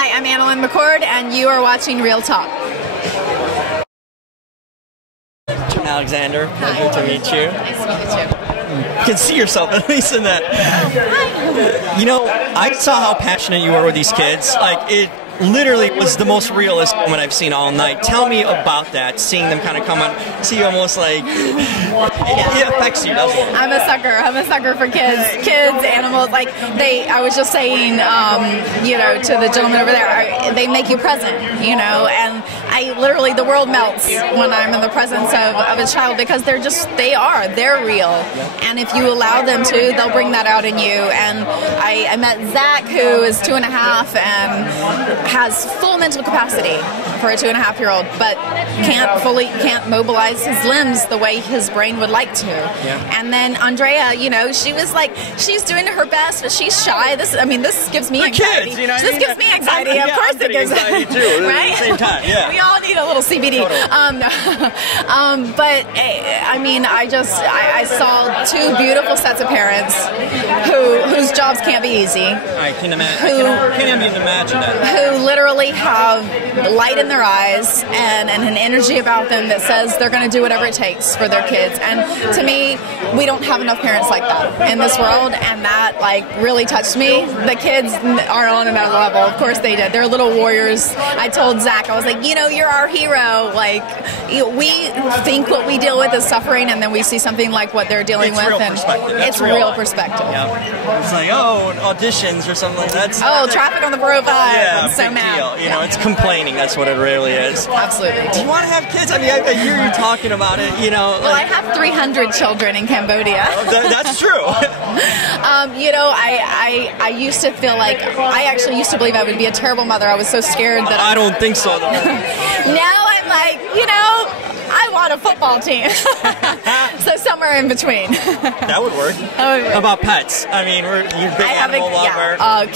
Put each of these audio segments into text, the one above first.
Hi, I'm AnnaLynne McCord, and you are watching Real Talk. Alexander, pleasure to meet you. Nice to meet you. You can see yourself at least in that. Hi. You know, I saw how passionate you were with these kids. Like, it literally was the most realistic moment I've seen all night. Tell me about that, seeing them kind of come on, see you almost like, it affects you, doesn't it? I'm a sucker for kids, animals. Like I was just saying, you know, to the gentleman over there, they make you present, you know, and literally the world melts when I'm in the presence of a child because they're real. And if you allow them to, they'll bring that out in you. And I met Zach, who is 2.5 and has full mental capacity for a 2.5-year-old, but can't mobilize his limbs the way his brain would like to. Yeah. And then Andrea, you know, she was like, she's doing her best, but she's shy. This gives me anxiety. Kids, you know, this gives me anxiety. Of course it gives anxiety too. Right? At the same time, yeah. We all need a little CBD. Totally. But I mean, I saw two beautiful sets of parents whose jobs can't be easy. I can imagine. I can't even imagine that. Who literally have light in their eyes and an energy about them that says they're going to do whatever it takes for their kids. And to me, we don't have enough parents like that in this world, and that like really touched me. The kids are on another level. Of course they did. They're little warriors. I told Zach, I was like, you know, you're our hero. Like, we think what we deal with is suffering, and then we see something like what they're dealing with, real and perspective. it's real perspective. Yeah. It's like, oh, auditions or something like that. Traffic on the 405. Yeah, I'm so big mad. deal. You know, it's complaining. That's what it really is. Absolutely. Do you want to have kids? I mean, I hear you talking about it. You know. Well, I have 300 children in Cambodia. That's true. You know, I used to feel like I actually used to believe I would be a terrible mother. I was so scared that I don't think so, though. Now I'm like, you know, I want a football team. So somewhere in between. That would work. How about pets? I mean, you're a big animal lover. Yeah.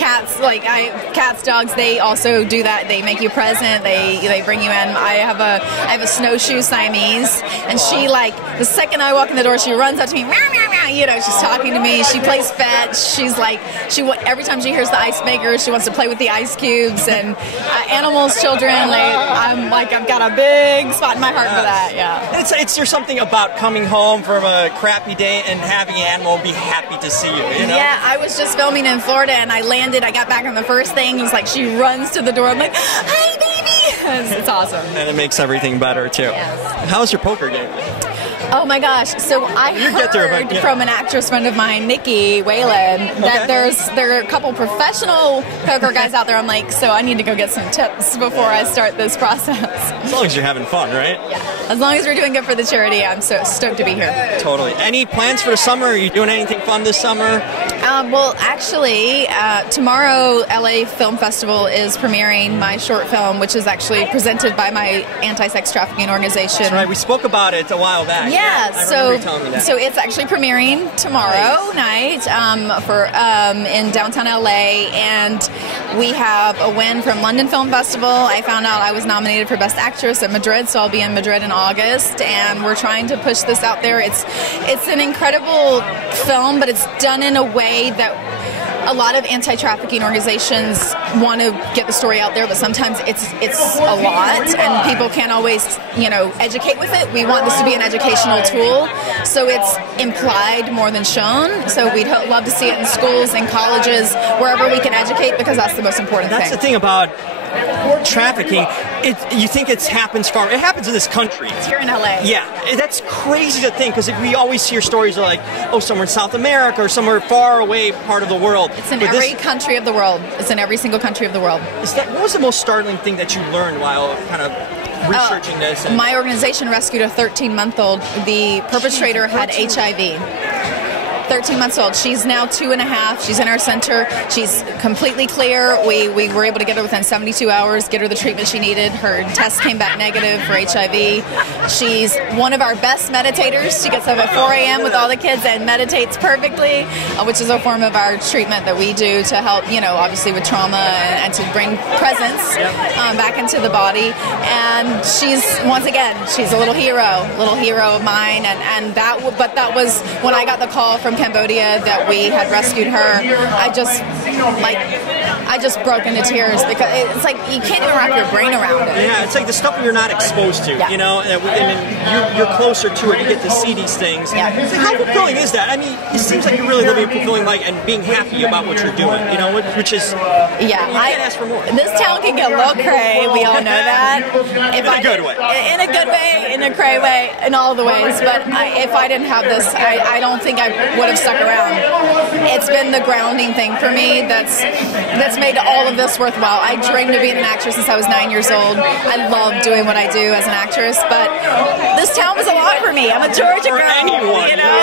Cats, dogs. They also do that. They make you present. They bring you in. I have a snowshoe Siamese, and she like the second I walk in the door, she runs up to me. Meow, meow, meow, you know, she's talking to me. She plays fetch. She's like every time she hears the ice maker, she wants to play with the ice cubes. And animals, children. I've got a big spot in my heart for that. Yeah. It's there's something about coming home from a crappy day and having an animal be happy to see you, you know? Yeah, I was just filming in Florida and I landed, I got back on the first thing, it was like she runs to the door, I'm like, hi baby! It's awesome. And it makes everything better too. Yes. How's your poker game? Oh my gosh, so I heard from an actress friend of mine, Nikki Whalen, that there are a couple professional poker guys out there. I'm like, so I need to go get some tips before I start this process. As long as you're having fun, right? Yeah. As long as we're doing good for the charity, I'm so stoked to be here. Totally. Any plans for the summer? Are you doing anything fun this summer? Well, actually, tomorrow LA Film Festival is premiering my short film, which is actually presented by my anti-sex trafficking organization. That's right. We spoke about it a while back. Yeah, so it's actually premiering tomorrow night in downtown LA, and we have a win from London Film Festival. I found out I was nominated for Best Actress at Madrid, so I'll be in Madrid in August, and we're trying to push this out there. It's an incredible film, but it's done in a way that a lot of anti-trafficking organizations want to get the story out there, but sometimes it's a lot, and people can't always, you know, educate with it. We want this to be an educational tool, so it's implied more than shown. So we'd love to see it in schools and colleges, wherever we can educate, because that's the most important thing. That's the thing about trafficking. You think it happens far. It happens in this country. It's here in LA. Yeah, that's crazy to think, because we always hear stories of like, oh, somewhere in South America or somewhere far away part of the world. It's in every country of the world. It's in every single country of the world. What was the most startling thing that you learned while kind of researching this? My organization rescued a 13-month-old. The perpetrator had HIV. 13 months old. She's now 2.5. She's in our center. She's completely clear. We were able to get her within 72 hours, get her the treatment she needed. Her test came back negative for HIV. She's one of our best meditators. She gets up at 4 a.m. with all the kids and meditates perfectly, which is a form of our treatment that we do to help, you know, obviously with trauma and to bring presence back into the body. And she's, once again, she's a little hero of mine. And that was when I got the call from Cambodia that we had rescued her. I I just broke into tears because it's like you can't even wrap your brain around it. Yeah, it's like the stuff you're not exposed to, you know, and you're closer to it. You get to see these things. Yeah. So how fulfilling is that? I mean, it seems like you're really living a fulfilling life and being happy about what you're doing, you know, which is, you can't ask for more. This town can get a little cray, we all know that. In a good way. In a good way, in a cray way, in all the ways. But if I didn't have this, I don't think I would have stuck around. It's been the grounding thing for me that's made all of this worthwhile. I dreamed of being an actress since I was 9 years old. I love doing what I do as an actress, but this town was a lot for me. I'm a Georgia girl, you know,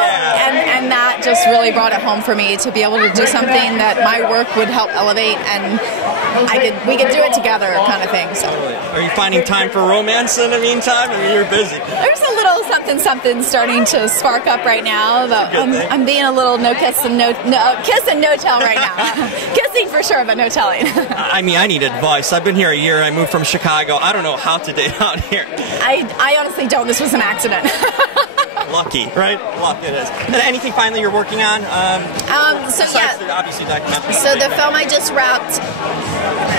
and that just really brought it home for me to be able to do something that my work would help elevate, and we could do it together, kind of thing. So. Are you finding time for romance in the meantime? I mean, you're busy. There's a little something starting to spark up right now. But I'm being a little kiss and no tell right now. Kissing for sure, but no telling. I mean, I need advice. I've been here a year. I moved from Chicago. I don't know how to date out here. I honestly don't. This was an accident. Lucky, right? Luck it is. And anything finally you're working on? Obviously documentary. So the film I just wrapped.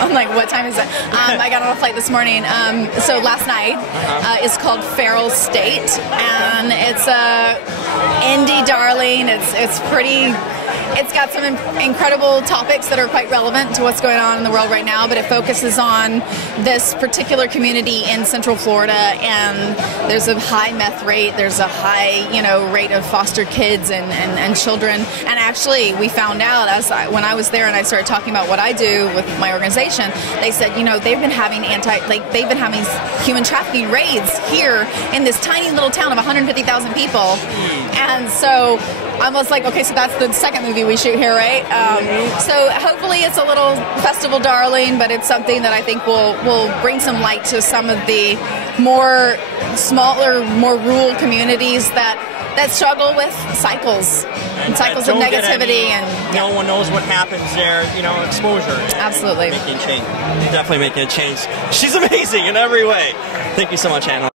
I'm like, what time is it? I got on a flight this morning. So last night is called Feral State, and it's a indie darling. It's pretty. It's got some incredible topics that are quite relevant to what's going on in the world right now, but it focuses on this particular community in Central Florida, and there's a high meth rate, there's a high, rate of foster kids and children. And actually, we found out when I was there and I started talking about what I do with my organization, they said, they've been having human trafficking raids here in this tiny little town of 150,000 people, and so I was like, okay, so that's the second movie we shoot here, right? So hopefully it's a little festival darling, but it's something that I think will bring some light to some of the smaller, more rural communities that struggle with cycles of negativity, and no one knows what happens there. Exposure. Absolutely. Making change. Definitely making a change. She's amazing in every way. Thank you so much, Anna.